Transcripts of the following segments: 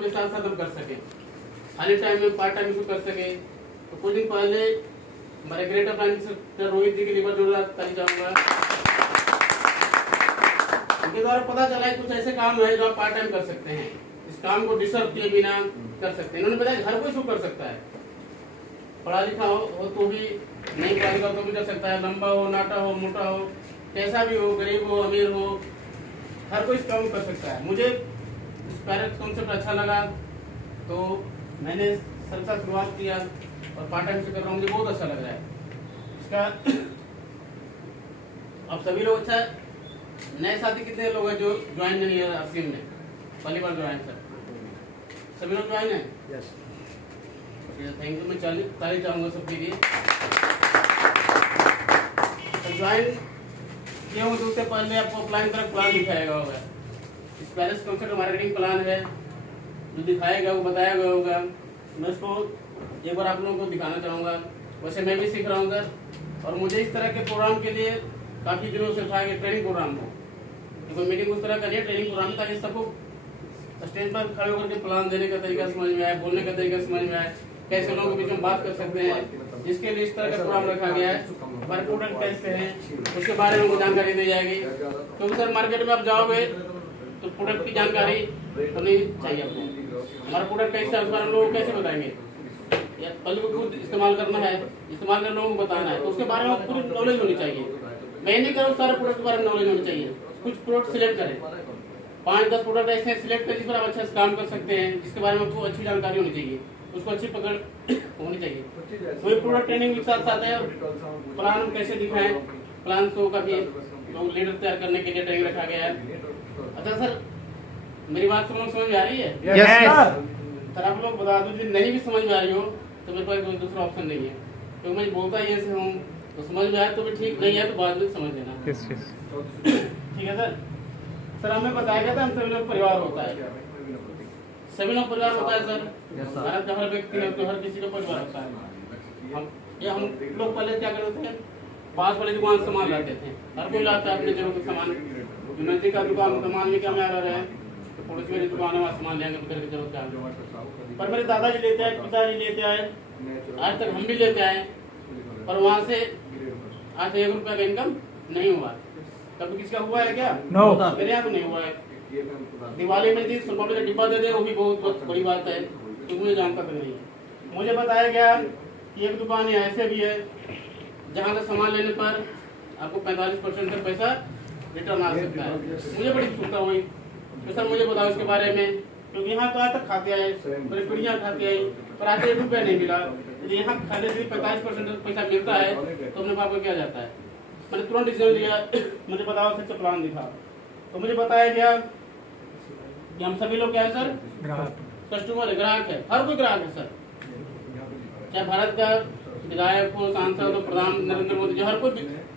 काम के साथ साथ हम कर सकें, खाली टाइम में पार्ट टाइम इसको कर सके। तो कुछ दिन पहले हमारे ग्रेटर प्लानिंग सेक्टर रोहित जी की लिवर जरूरत ताली जाऊंगा, उनके द्वारा पता चला है कुछ ऐसे काम है जो आप पार्ट टाइम कर सकते हैं, इस काम को डिस्टर्ब किए बिना कर सकते हैं। इन्होंने बताया हर कोई इसको कर सकता है, पढ़ा लिखा हो तो भी, नहीं पढ़ा लिखा तो भी कर सकता है, लंबा हो, नाटा हो, मोटा हो, कैसा भी हो, गरीब हो, अमीर हो, हर कोई इस काम कर सकता है। मुझे इस पैरेंट कॉन्सेप्ट अच्छा लगा तो मैंने सबसे शुरुआत किया और पार्ट टाइम से कर रहा हूँ, मुझे बहुत अच्छा लग रहा है इसका। अब सभी लोग अच्छा, नए साथी कितने लोग हैं जो ज्वाइन नहीं है आरसीएम में, पहली बार ज्वाइन सर, सभी लोग ज्वाइन है? Yes, thank you. मैं ताली चाहूँगा सबके लिए। ज्वाइन किया हूँ तो उससे पहले आपको प्लान का प्लान दिखाएगा होगा, इस पैलेस कॉन्सेप्ट मार्केटिंग प्लान है जो दिखाएगा वो बताया गया होगा। मैं इसको एक बार आप लोगों को दिखाना चाहूँगा। वैसे मैं भी सीख रहा हूँ सर, और मुझे इस तरह के प्रोग्राम के लिए काफ़ी दिनों से था कि ट्रेनिंग प्रोग्राम हो, कोई मीटिंग उस तरह का नहीं, ट्रेनिंग प्रोग्राम ताकि सबको स्टेज पर खड़े होकर के प्लान देने का तरीका समझ में आए, बोलने का तरीका समझ में आए, कैसे लोगों के बीच में बात कर सकते हैं, जिसके लिए इस तरह का प्रोग्राम रखा गया है। हमारे प्रोडक्ट कैसे हैं उसके बारे में जानकारी दी जाएगी, क्योंकि सर मार्केट में आप जाओगे तो प्रोडक्ट की जानकारी होनी चाहिए आपको, हमारा प्रोडक्ट कैसा है उस बारे में लोगों को कैसे बताएंगे, या पहले को खुद इस्तेमाल करना है, इस्तेमाल कर लोगों को बताना है, तो उसके बारे में पूरी नॉलेज होनी चाहिए। मैं नहीं करूँ सारे प्रोडक्ट के बारे में नॉलेज होनी चाहिए, कुछ प्रोडक्ट सिलेक्ट करें, 5-10 प्रोडक्ट ऐसे सिलेक्ट करें जिस पर आप अच्छा से काम कर सकते हैं, जिसके बारे में आपको अच्छी जानकारी होनी चाहिए, उसको अच्छी पकड़ होनी चाहिए। वही प्रोडक्ट ट्रेनिंग के साथ साथ है, और प्लान हम कैसे दिखाएं, प्लान शो का भी लोग लीडर तैयार करने के लिए ट्रेनिंग रखा गया है। अच्छा सर, मेरी बात सब लोग समझ में आ रही है? सर आप लोग बता दो, यदि नहीं भी समझ में आ रही हो तो मेरे पास कोई दूसरा ऑप्शन नहीं है, क्योंकि मैं बोलता ही ऐसे हूँ, तो समझ में आए तो भी ठीक, नहीं है तो बाद में समझ लेना। ठीक है सर। सर हमें बताया गया था हम सभी लोग परिवार होता है, सभी लोग परिवार होता है सर, भारत का हर व्यक्ति है तो हर किसी का परिवार होता है। हम लोग पहले क्या करते थे, पास वाली दुकान से सामान लाते थे, हर कोई लाता है अपने जरूरत का सामान, जो नजदीक का दुकान सामान लेके हमें आ रहा है तो पड़ोस मेरी दुकान है वहाँ सामान लेंगे करके जरूरत का। पर मेरे दादाजी लेते आए, पिताजी लेते आए, आज तक हम भी लेते आए, पर वहाँ से आज 1 रुपया का इनकम नहीं हुआ। कभी किसका हुआ है क्या? नो, मेरे यहाँ तो नहीं हुआ है। दिवाली में दिन सोनपापड़ी का डिब्बा दे दे वो भी बहुत बड़ी बात है, क्योंकि मुझे जानता तो नहीं। मुझे बताया गया कि एक दुकान ऐसे भी है जहाँ से सामान लेने पर आपको 45% का पैसा रिटर्न आ सकता है। मुझे बड़ी उत्सुकता हुई तो सर मुझे बताओ इसके बारे में, क्योंकि यहाँ तो आज तक खाते आए, मेरी पीढ़ियाँ खाते आई, पर आज 1 रुपया नहीं मिला। यदि यहाँ खाने से 45% पैसा मिलता है तो अपने पाप को क्या जाता है। मैंने तुरंत डिसीजन लिया, मुझे बताओ सर प्लान दिखा, तो मुझे बताया गया कि हम सभी लोग क्या है सर, कस्टमर है, ग्राहक है, हर कोई ग्राहक है सर, चाहे भारत का विधायक हो, सांसद हो, प्रधान नरेंद्र मोदी जी, हर कोई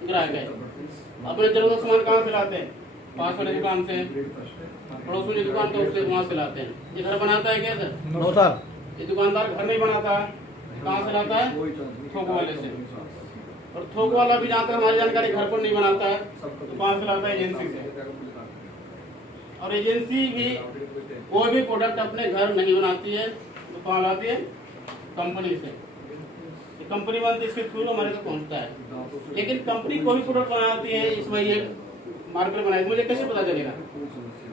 ग्राहक है। अपने जरूरत सामान कहाँ से लाते हैं? पास वाली दुकान से, पड़ोस वाली दुकान तो उससे वहाँ से लाते हैं। ये घर बनाता है क्या सर? नो सर, ये दुकानदार घर नहीं बनाता, कहाँ से लाता है? थोक वाले से, और थोक वाला भी जहाँ तक हमारी जानकारी घर पर नहीं बनाता है तो कहाँ से लाता है? एजेंसी से। और एजेंसी भी कोई भी प्रोडक्ट अपने घर नहीं बनाती है तो कहाँ लाती है? कंपनी से। कंपनी बनती है, इसके थ्रू हमारे तक पहुँचता है। लेकिन कंपनी कोई भी प्रोडक्ट बनाती है, इसमें ये मार्केट बनाई, मुझे कैसे पता चलेगा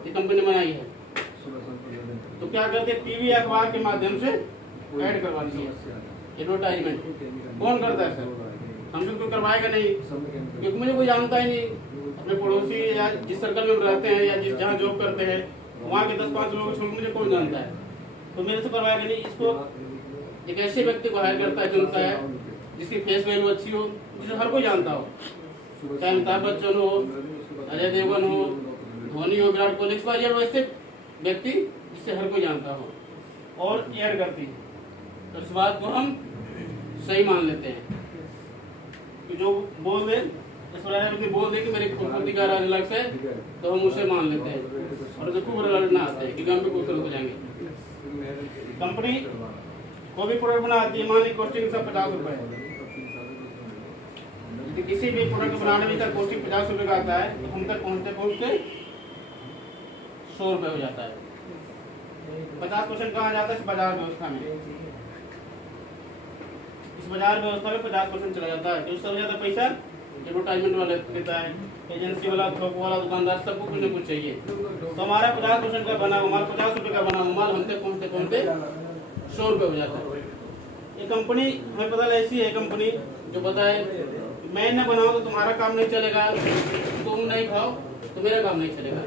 ये कंपनी बनाई है? तो क्या करते हैं, टीवी अखबार के माध्यम से ऐड करवाती है, एडवर्टाइजमेंट। कौन करता है सर? हम लोग तो करवाएगा नहीं, क्योंकि मुझे कोई जानता ही नहीं। अपने पड़ोसी या जिस सर्कल में रहते हैं या जिस जहाँ जॉब करते हैं वहाँ के 10-5 लोगों को मुझे कौन जानता है, तो मेरे से करवाएगा नहीं। इसको एक ऐसे व्यक्ति को हायर करता है, चुनता है जिसकी फेस वैल्यू अच्छी हो, जिसे हर कोई जानता हो, चाहे अमिताभ बच्चन हो, अजय देवगन हो, धोनी हो, विराट कोहली, इस बार वैसे व्यक्ति जिसे हर कोई जानता हो, और एयर करती है। तो इस बात को हम सही मान लेते हैं कि जो बोल दे, इस बोल दे कि मेरी खूबसूरती का राज अलग से, तो हम उसे मान लेते हैं, और जो खूब रिजल्ट ना आते हैं कि हम भी खूबसूरत हो जाएंगे। कंपनी कोई भी प्रोडक्ट बनाती है, मान ली कॉस्टिंग सब 50 रुपए, यदि किसी भी प्रोडक्ट बनाने में तक कॉस्टिंग 50 रुपए का आता है तो हम तक पहुँचते 100 रुपये हो जाता है। 50% कहाँ जाता है? इस बाजार व्यवस्था में। इस बाजार व्यवस्था में 50% चला जाता है। जो सबसे ज्यादा पैसा एडवर्टाइजमेंट वाले देता है, एजेंसी वाला, थोक वाला, दुकानदार, सबको कुछ न कुछ चाहिए। तो हमारा 50% का बना हुआ माल, 50 रुपए का बना हुआ माल हमसे पहुँचते पहुँचते 100 रुपये हो जाता है। ये कंपनी हमें पता ऐसी है कंपनी जो बताए मैं न बनाऊं तो तुम्हारा काम नहीं चलेगा, तुम नहीं खाओ तो मेरा काम नहीं चलेगा।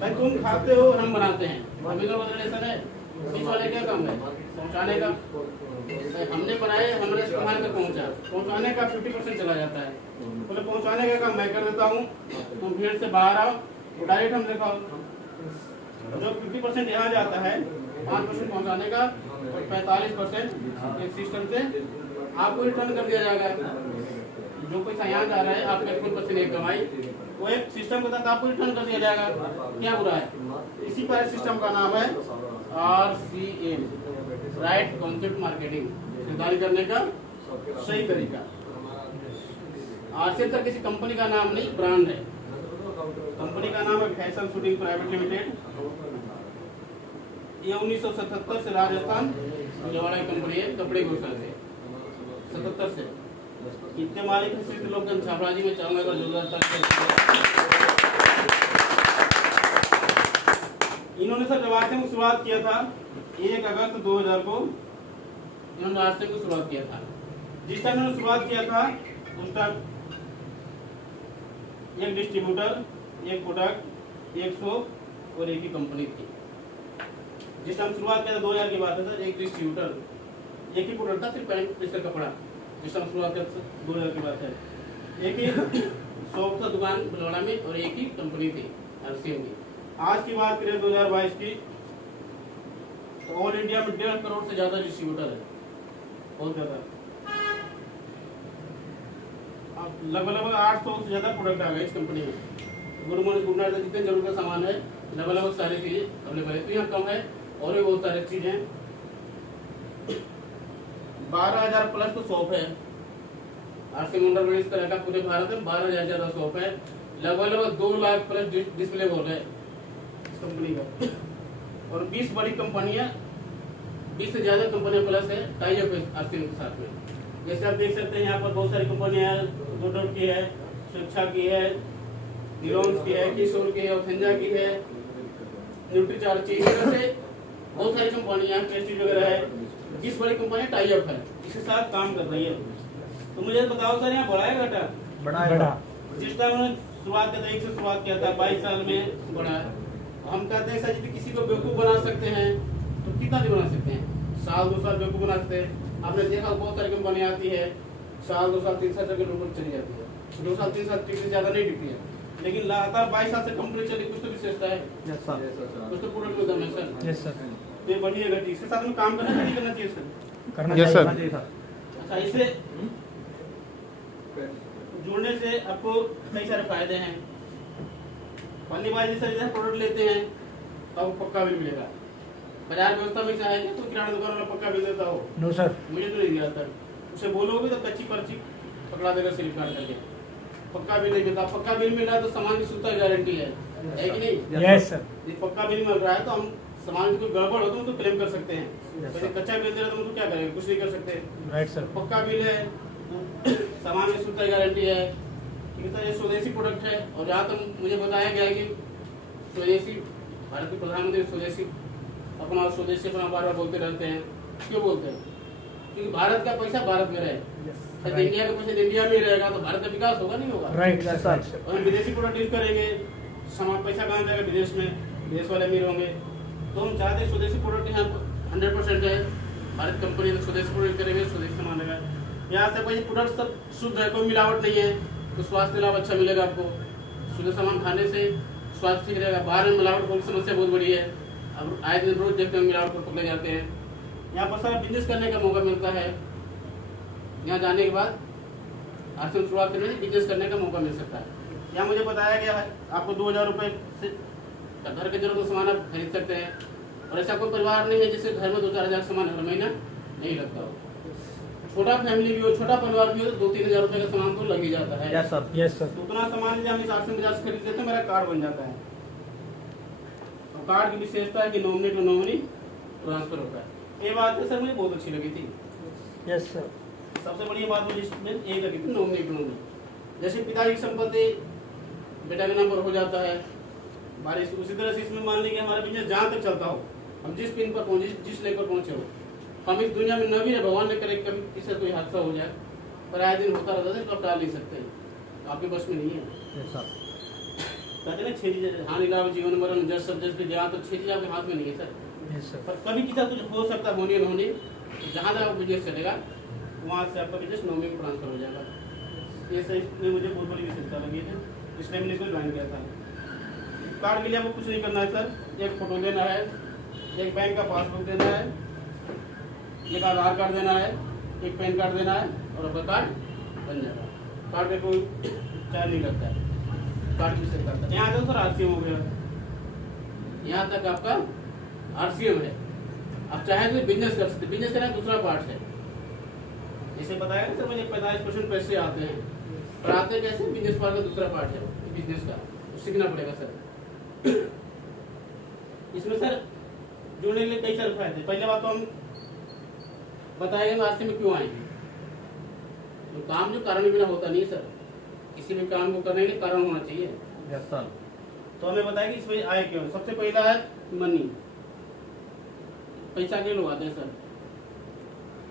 भाई तुम खाते हो, हम बनाते हैं, हमें तो रिलेशन है। बीच वाले क्या काम है? पहुँचाने का। हमने बनाए, हमारे इस्तेमाल तक पहुँचा, पहुँचाने का 50% चला जाता है। बोले पहुँचाने का काम मैं कर देता हूँ, तुम भीड़ से बाहर आओ, डायरेक्ट हम दिखाओ। जो 50% यहाँ जाता है, 5% पहुँचाने का और 45% एक सिस्टम से आपको रिटर्न कर दिया जाएगा। जो पैसा यहाँ जा रहा है आपका 1% एक कमाई, वो एक सिस्टम के तहत आपको रिटर्न कर दिया जाएगा। क्या बुरा है? इसी पर सिस्टम का नाम है RCM, राइट कॉन्सेप्ट मार्केटिंग, खरीदारी करने का सही तरीका। RCM सर किसी कंपनी का नाम नहीं, ब्रांड है। कंपनी का नाम है फैशन शूटिंग प्राइवेट लिमिटेड। ये 1977 से राजस्थान भिलवाड़ा की कंपनी है, कपड़े घोषणा से 77 से। कितने मालिक है? सिर्फ लोग छापराजी में चावल का इन्होंने सर जब RCM को शुरुआत किया था 1 अगस्त 2000 को इन्होंने RCM को शुरुआत किया था। जिस टाइम इन्होंने शुरुआत किया था उस टाइम एक डिस्ट्रीब्यूटर, एक प्रोडक्ट, एक शॉप और एक ही कंपनी थी। जिस टाइम शुरुआत किया था 2000 की बात है सर, एक डिस्ट्रीब्यूटर, एक ही प्रोडक्ट था, सिर्फ पैंट पीस का कपड़ा। जिस टाइम शुरुआत किया 2000 की बात है, एक ही शॉप था दुकान भिलवाड़ा में और एक ही कंपनी थी RCM की। आज की बात करें 2022 की, तो ऑल इंडिया में 1.5 करोड़ से ज्यादा डिस्ट्रीब्यूटर है, बहुत ज्यादा। अब लगभग 800 से ज्यादा प्रोडक्ट आ गए इस कंपनी में। गुड मॉर्निंग, गुड नाइट, जितने जरूरत का सामान है लगभग सारी चीजें अवेलेबल है। तो यहाँ कम है और भी बहुत सारी चीजें। 12,000 प्लस तो शॉप है RCM इंटरप्राइज का रहेगा पूरे भारत में। 12,000 ज्यादा शॉप है, लगभग 2 लाख प्लस डिस्प्ले बोर्ड है इस कंपनी का। और 20 बड़ी कंपनियां, 20 से ज्यादा कंपनियां प्लस है टाई अप है RCM के साथ में। जैसे आप देख सकते हैं यहाँ पर बहुत सारी कंपनियां हैं, डोडोर की है, शिक्षा की है, निरोन्स की है, किशोर की है, ऑथेंजा की है, न्यूट्रीचार्ज की है, ऐसे बहुत सारी कंपनियां, प्रेस्टीज वगैरह है। 20 बड़ी कंपनियां टाई अप है, इसके साथ काम कर रही है। तो मुझे बताओ सर, यहाँ बढ़ा है घटा? बढ़ा। जिस टाइम उन्होंने शुरुआत किया था, 1 से शुरुआत किया था, 22 साल में बढ़ा है। हम कहते हैं सर यदि किसी को बेवकूफ बना सकते हैं तो कितना भी बना सकते हैं, 1 2 साल बेवकूफ बना सकते हैं। आपने देखा बहुत सारी कंपनियां आती है, 1 2 साल 3 साल तक ऊपर चली जाती है, 2 साल 3 साल टिकने ज्यादा नहीं टिकती है, लेकिन लगातार 22 साल से कंपनी चली, कुछ तो विशेषता है, कुछ तो प्रोडक्ट होता है सर। यस सर, तो ये बढ़िया घटी, इसके साथ में काम करना चाहिए, करना चाहिए सर, करना चाहिए सर। अच्छा, इसे जुड़ने से आपको कई सारे फायदे हैं। पहली बार जैसे प्रोडक्ट लेते हैं तो आपको पक्का बिल मिलेगा। बाजार व्यवस्था में चाहे तो किराना दुकान वाला पक्का बिल देता हो? नो सर, मुझे तो नहीं दिया सर। उसे बोलोगे तो कच्ची पर्ची पकड़ा देगा स्लिप काट करके, पक्का बिल नहीं मिलता। पक्का बिल मिल रहा है तो सामान की शुद्धता गारंटी है कि नहीं? Yes sir. पक्का बिल मिल रहा है तो हम सामान की कोई गड़बड़ हो तो उसको क्लेम कर सकते हैं। वैसे कच्चा बिल दे रहे तो उसको क्या करेंगे, कुछ नहीं कर सकते। Right sir. पक्का बिल है, सामान की शुद्धता गारंटी है, ठीक है सर। ये स्वदेशी प्रोडक्ट है और जहाँ तक मुझे बताया गया कि स्वदेशी, भारत के प्रधानमंत्री स्वदेशी अपना स्वदेशी अपना बार बार बोलते रहते हैं। क्यों बोलते हैं? क्योंकि भारत का पैसा भारत में रहे। यदि इंडिया का पैसा इंडिया में रहेगा तो भारत का विकास होगा, नहीं होगा? Right sir. और विदेशी प्रोडक्ट यूज करेंगे, सामान पैसा कहाँ जाएगा? विदेश में, विदेश वाले अमीर होंगे। तो हम चाहते हैं स्वदेशी प्रोडक्ट यहाँ 100% है। भारत कंपनी ने स्वदेशी प्रोडक्ट करेंगे, स्वदेशी सामान रहेगा। यहाँ से कोई प्रोडक्ट सब शुद्ध है, कोई मिलावट नहीं है, तो स्वास्थ्य लाभ अच्छा मिलेगा आपको। शुद्ध सामान खाने से स्वास्थ्य ठीक रहेगा। बाहर में मिलावट की समस्या बहुत बड़ी है, अब आए दिन रोज देखते हैं मिलावट पर पकड़े जाते हैं। यहाँ पर सारा बिजनेस करने का मौका मिलता है। यहाँ जाने के बाद RCM शुरुआत करने से बिजनेस करने का मौका मिल सकता है। यहाँ मुझे बताया गया है आपको 2,000 रुपये से घर के जरूरत का सामान आप खरीद सकते हैं। और ऐसा कोई परिवार नहीं है जिसके घर में 2-4 हज़ार सामान हर महीना नहीं लगता हो। छोटा फैमिली भी हो, छोटा परिवार भी हो, तो 2-3 हज़ार रुपये का सामान तो लग ही जाता है। Yes sir, yes sir. तो उतना सामान हम इस RCM बाजार से खरीद लेते हैं, मेरा कार्ड बन जाता है। कार्ड की विशेषता है कि नॉमिनी टू नॉमिनी ट्रांसफर होता है। ये बात है सर मुझे बहुत अच्छी लगी थी। Yes sir. सबसे बड़ी बात मुझे इसमें एक लगी थी, नॉमिनी टू नॉमिनी। जैसे पिताजी की संपत्ति बेटा के नाम पर हो जाता है बारिश, उसी तरह से इसमें मान लीजिए हमारा बिजनेस जहाँ तक चलता हो, हम जिस पिन पर पहुंचे, जिस लेवल पर पहुंचे हो, हम इस दुनिया में न भी रहे, भगवान ने करे कभी किसी कोई हादसा हो जाए, पर आए दिन होता रहता है, तो आप टाल नहीं सकते, आपके बस में नहीं है। कहते ना 6 चीजें हानि लाभ जीवन मरण जस सब जस विज्ञान, तो 6 चीजें आपके हाथ में नहीं है सर। पर कभी किसी कुछ हो सकता है, होनी या न होनी, जहाँ जहाँ बिजनेस चलेगा वहाँ से आपका बिजनेस नॉमिनी में ट्रांसफर हो जाएगा। ये सही मुझे बहुत बड़ी विशेषता लगी है, इसलिए मैंने इसको ज्वाइन किया था। कार्ड के लिए आपको कुछ नहीं करना है सर, एक फोटो देना है, एक बैंक का पासबुक देना है, एक आधार कार्ड देना है, एक पैन कार्ड देना है और आपका कार्ड बन जाएगा। कार्ड में कोई चार्ज नहीं लगता है, कार्ड भी सेट करता है। यहाँ तक सर आरसीएम हो गया, यहाँ तक आपका आरसीएम है। आप चाहे तो बिजनेस कर सकते, बिजनेस करना दूसरा पार्ट है। जैसे बताया सर मुझे 45% पैसे आते हैं, पर आते कैसे, बिजनेस पार्ट का दूसरा पार्ट है बिजनेस का, सीखना पड़ेगा सर। इसमें सर जुड़ने के लिए कई सारे फायदे। पहले बात तो हम बताएंगे रास्ते में क्यों आएंगे। तो काम जो कारण बिना होता नहीं सर, किसी भी काम को करने के लिए कारण होना चाहिए। Yes sir. तो हमें बताएंगे इसमें आए क्यों। सबसे पहला है मनी, पैसा के लोग आते हैं सर,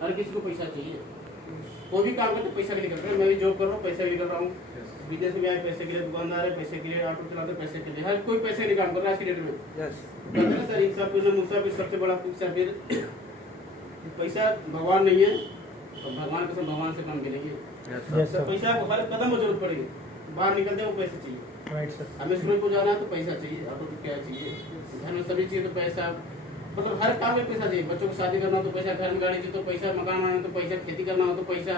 हर किसी को पैसा चाहिए। कोई भी काम करते पैसा के लिए कर रहे हैं, मैं भी जॉब कर रहा हूँ पैसे के लिए कर रहा हूँ, विदेश में आए पैसे के लिए, दुकानदार है पैसे के लिए, ऑटो चलाते पैसे के लिए, हर कोई पैसे के लिए काम कर रहा है आज की डेट में। सर एक मुसाफिर सबसे बड़ा मुसाफिर, पैसा भगवान नहीं है और भगवान के सब भगवान से काम करेंगे। पैसा आपको हर कदम में जरूरत पड़ेगी, बाहर निकलते वो पैसे चाहिए। Right sir. हमें स्कूल को जाना है तो पैसा चाहिए, ऑटो को क्या चाहिए, घर में सभी चाहिए तो पैसा, मतलब हर काम में पैसा चाहिए। बच्चों को शादी करना हो तो पैसा, घर में गाड़ी चाहिए तो पैसा, मकान बनाना तो पैसा, खेती करना हो तो पैसा।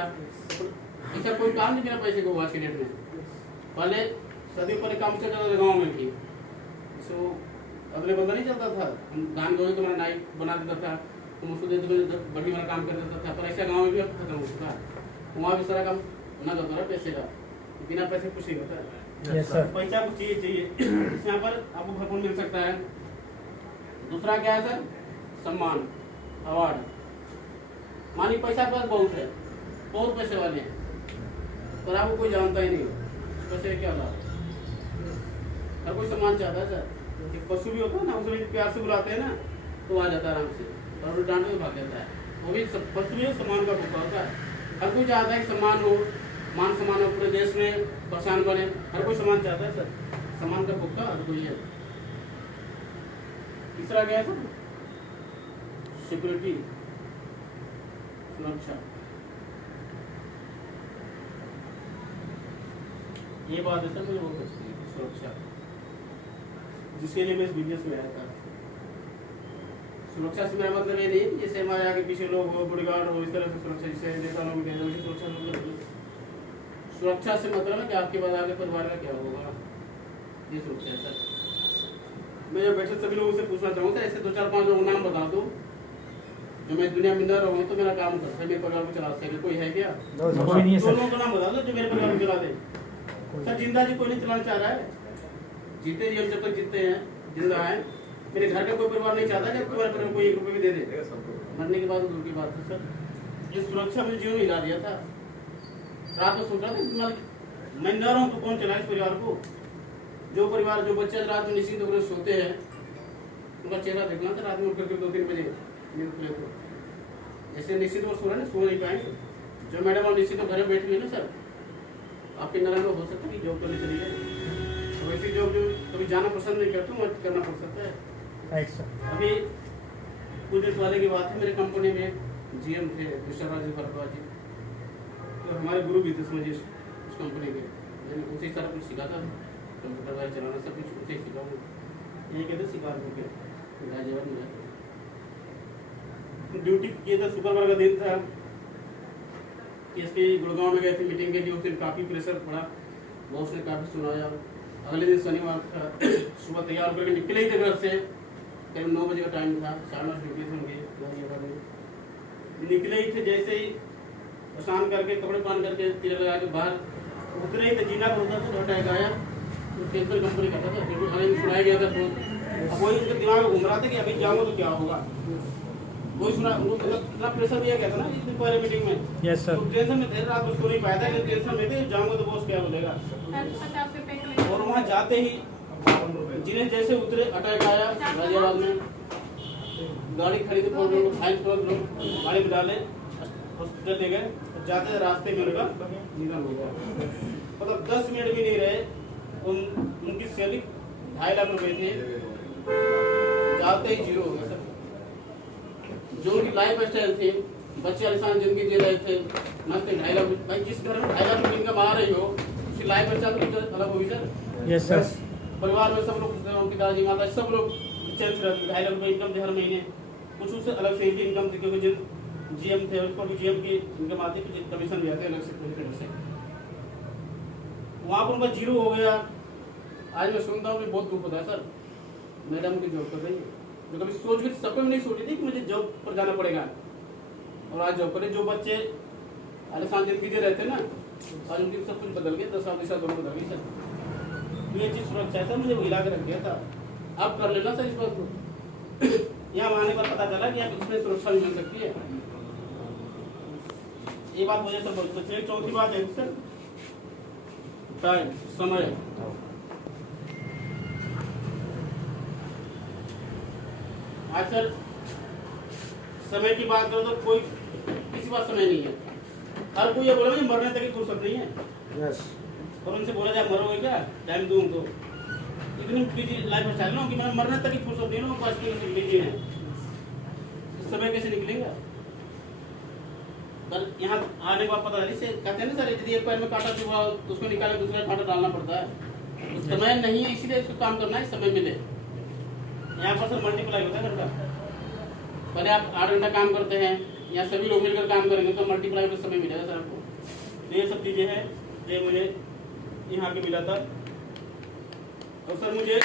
ऐसा कोई काम नहीं बिना पैसे को आज के डेट में। पहले सदियों पहले काम चल रहा था गाँव में भी, सो अगले बंदा नहीं चलता था, हम धान गेहूँ तो नाई बना देता था, तुम उसको देते बढ़ी वाला काम कर देता था। पर ऐसा गाँव में भी अब खत्म हो चुका है, वहाँ भी सारा काम ना करता रहा पैसे का, बिना पैसे कुछ नहीं होता है। Yes sir. पैसा कुछ चाहिए यहाँ पर आपको भरपूर मिल सकता है। दूसरा क्या है सर, सम्मान, अवार्ड। मानिए पैसा पास बहुत है, बहुत पैसे वाले हैं, पर आपको कोई जानता ही नहीं पैसे क्या लाभ। हर कोई सम्मान चाहता है सर। एक पशु भी होता है ना, उसे भी प्यार से बुलाते हैं ना तो आ जाता है आराम से, और डांटे तो भाग जाता है। वो भी पशु भी सम्मान का भूखा होता है। हर कोई चाहता है कि सम्मान हो, मान सम्मान हो, पूरे देश में पहचान बने, हर कोई सम्मान चाहता है सर। सम्मान का भूखा हर कोई है। तीसरा क्या है सर, सिक्योरिटी, सुरक्षा। ये बात है सर मुझे बहुत अच्छी है, सुरक्षा, जिसके लिए मैं इस बिजनेस में आया था। सुरक्षा से मेरा मतलब ये नहीं जैसे हमारे आगे पीछे लोग हो, बॉडीगार्ड हो, इस तरह से सुरक्षा, जिससे नेता लोग कहते हैं सुरक्षा। सुरक्षा से मतलब है कि आपके बाद आगे परिवार का क्या होगा, ये सुरक्षा है सर। मैं जब बैठे सभी लोगों से पूछना चाहूँगा, ऐसे 2-4-5 लोगों नाम बता दो जो मैं दुनिया में न रहूँ तो मेरा काम कर सके, मेरे परिवार को चला सके। कोई है क्या? कोई नहीं है सर। 2 लोगों का नाम बता दो जो मेरे परिवार को चला दे। सर जिंदा जी कोई नहीं चलाना चाह रहा है, जीते जी हम जब तक जीते हैं, जिंदा है। मेरे घर का कोई परिवार नहीं चाहता कि तुम्हारे परिवार को 1 रुपये भी दे दे, मरने के बाद दूर की बात है सर। ये सुरक्षा मुझे जीवन हिला दिया था। रात को सोच रहा था मैं न रहूँ तो कौन चलाए इस परिवार को। जो परिवार, जो बच्चे रात में निश्चिंत होकर सोते हैं, उनका चेहरा देखना था रात में उठ करके 2-3 बजे नींद खुले तो ऐसे निश्चित और सो रहे सो नहीं पाएंगे। जो मैडम और निश्चित घर में बैठी हुई है ना सर, आपके नारायण में हो सकता है कि जॉब करने चली जाए, तो ऐसी जॉब जो कभी जाना पसंद नहीं करते वो करना पड़ सकता है। Right sir. अभी कुछ दिन पहले की बात है, मेरे कंपनी में GM थे मिस्टर राजीव भारद्वाज जी, तो हमारे गुरु भी थे समझिए उस कंपनी के। मैंने उनसे ही सारा कुछ सीखा था, कंप्यूटर वाला चलाना सब कुछ उनसे ही सीखा हूँ। यही कहते शिकारपुर के गाजियाबाद में ड्यूटी किए थे। शुक्रवार का दिन था, इसके गुड़गांव में गए थे मीटिंग के लिए। उस दिन काफ़ी प्रेशर पड़ा, बॉस ने काफ़ी सुनाया। अगले दिन शनिवार था, सुबह तैयार करके निकले ही थे घर से, करीब 9 बजे का टाइम था, 9:30 ड्यूटी थे उनके गाजियाबाद में। निकले ही थे, जैसे ही स्नान करके कपड़े पहन करके तिलक लगा के बाहर उतरे ही थे, जीना पर उतर तो अटैक आया। तो कैंसर कंपनी का था, बिल्कुल हमें सुनाया गया था। अब वही उनके दिमाग में घूम रहा था कि अभी जाऊंगा तो क्या होगा। वही सुना, वो इतना प्रेशर दिया गया था ना इस दिन पहले मीटिंग में। Yes sir. तो टेंशन में थे, रात को सो नहीं पाया था, लेकिन टेंशन में थे जाऊंगा तो बॉस क्या बोलेगा। और वहाँ जाते ही जिन्हें जैसे उतरे अटैक आया गाजियाबाद में, गाड़ी खड़ी थी, फाइन गाड़ी में डाले, हॉस्पिटल ले गए। जाते रास्ते में उनका निधन हो गया। मतलब 10 मिनट भी नहीं रहे, उनकी सैलरी 2.5 लाख रुपए थे, जाते ही जीरो हो गया सर। जो उनकी लाइफ स्टाइल थी, बच्चे आसान जिंदगी जी रहे थे, मस्त 2.5 लाख। भाई जिस घर में 2.5 लाख रुपए इनकम आ रही हो, उसकी लाइफ स्टाइल तो अलग होगी सर। Yes sir. परिवार में सब लोग, पिताजी माता सब लोग चेंज रहते। 2.5 लाख रुपए इनकम थे हर महीने, कुछ उससे अलग से इनकी इनकम थी, क्योंकि जिन जीएम थे उसको भी जीएम की इनकम आती थी, कमीशन भी आते अलग से। वहाँ पर उनका जीरो हो गया। आज मैं सुनता हूँ कि बहुत दुख होता है सर। मैडम की जॉब कर रही है, जो कभी सोच के सपने में नहीं सोची थी कि मुझे जॉब पर जाना पड़ेगा, और आज जॉब करे। जो बच्चे आलिशान जिंदगी दे रहे थे ना, आज उनकी सब कुछ बदल गया। 10 साल 20 साल दोनों बदल गई सर। ये चीज सुरक्षा है सर, मुझे हिला के रख दिया था। आप कर लेना सर इस बात को। यहाँ आने पर पता चला कि आप इसमें सुरक्षा भी मिल सकती है। ये बात मुझे सर बहुत अच्छी है। चौथी बात है सर, टाइम, समय। आज सर समय की बात करो तो कोई किसी बात समय नहीं है। हर कोई ये बोला मुझे मरने तक की फुर्सत नहीं है। यस। और उनसे बोला जाए मरोगे क्या, टाइम दूं तो इतनी बिजी लाइफ स्टाइल ना कि मैंने मरने तक की फुर्सत नहीं, बस बिजी है। इस समय कैसे निकलेगा। पर यहाँ आने के बाद पता नहीं से कहते हैं ना सर, यदि एक पैर में कांटा चुभा तो उसको निकाले दूसरा कांटा डालना पड़ता है। तो समय नहीं है, इसीलिए इसको काम करना है, समय मिले। यहाँ पर सर मल्टीप्लाई होता है घंटा। पहले आप 8 घंटा काम करते हैं, यहाँ सभी लोग मिलकर काम करेंगे तो मल्टीप्लाई का समय मिलेगा सर आपको। तो ये सब चीजें हैं जो मुझे यहाँ के मिला था। और सर मुझे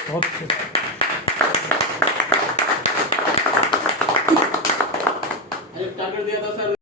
टारगेट दिया था